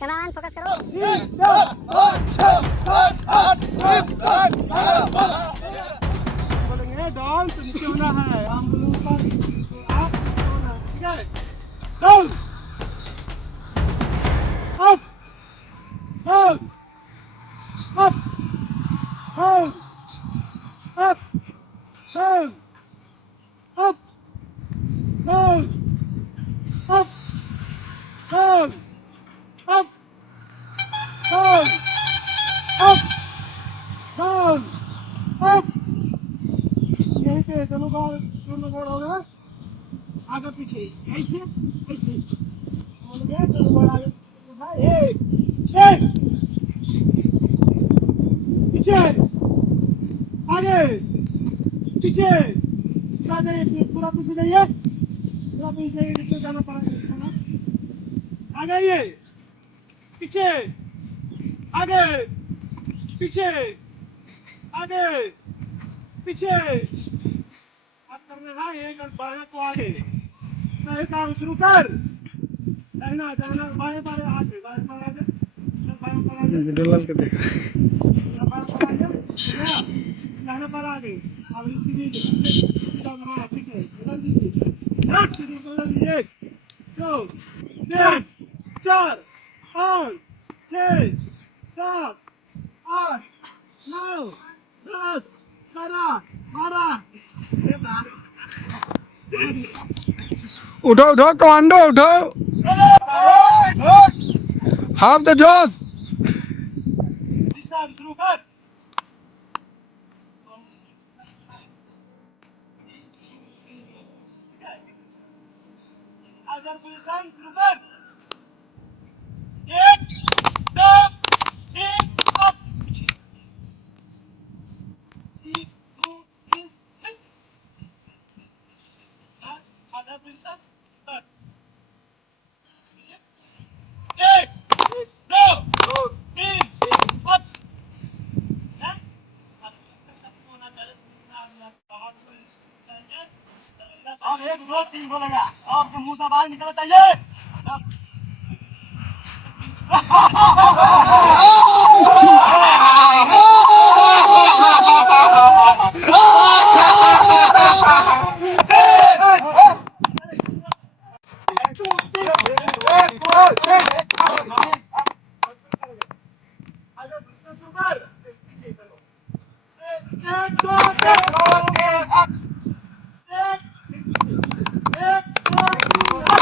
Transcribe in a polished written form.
Cameraman focus करो। बोलेंगे डाउन तो नीचे होना है, हम लोग ऊपर आप नीचे होना है, ठीक है? Down, up, down, up, down, up, down, up, down, up, down, up, down, up, down, up. यहीं पे दोनों बार हो गया, आगे पीछे ऐसे ऐसे बोल गया, दोनों बार आगे भाई एक पीछे आगे पीछे पूरा जाइए, पूरा पीछे जाइए, पूरा पीछे जाइए, नीचे जाना पड़ेगा, आगे आइए, पीछे आगे पीछे आगे पीछे आप करना है, एक बाएं को आगे, सही काम शुरू कर, दाहिना दाहिना बाएं बाएं आगे, बाएं बाएं आगे, बाएं बाएं आगे, डोलाल के देखा बाएं बाएं आगे, दाहिना बाएं आगे, अब सीधे सीधा हाँ ठीक है, बदल दीजिए, सीधे बदल दीजिए, 2 3 4 5 6 7 8 9 10 11 12 उठो उठो कमांडो उठो हाफ द जोश दिशा शुरू कर अगर पोजीशन शुरू कर 1 2 3 अप 1 2 3 अगर पोजीशन कर 1 2 3 अप अब 1 2 3 बोलेगा आपके मुंह से बाहर निकलना चाहिए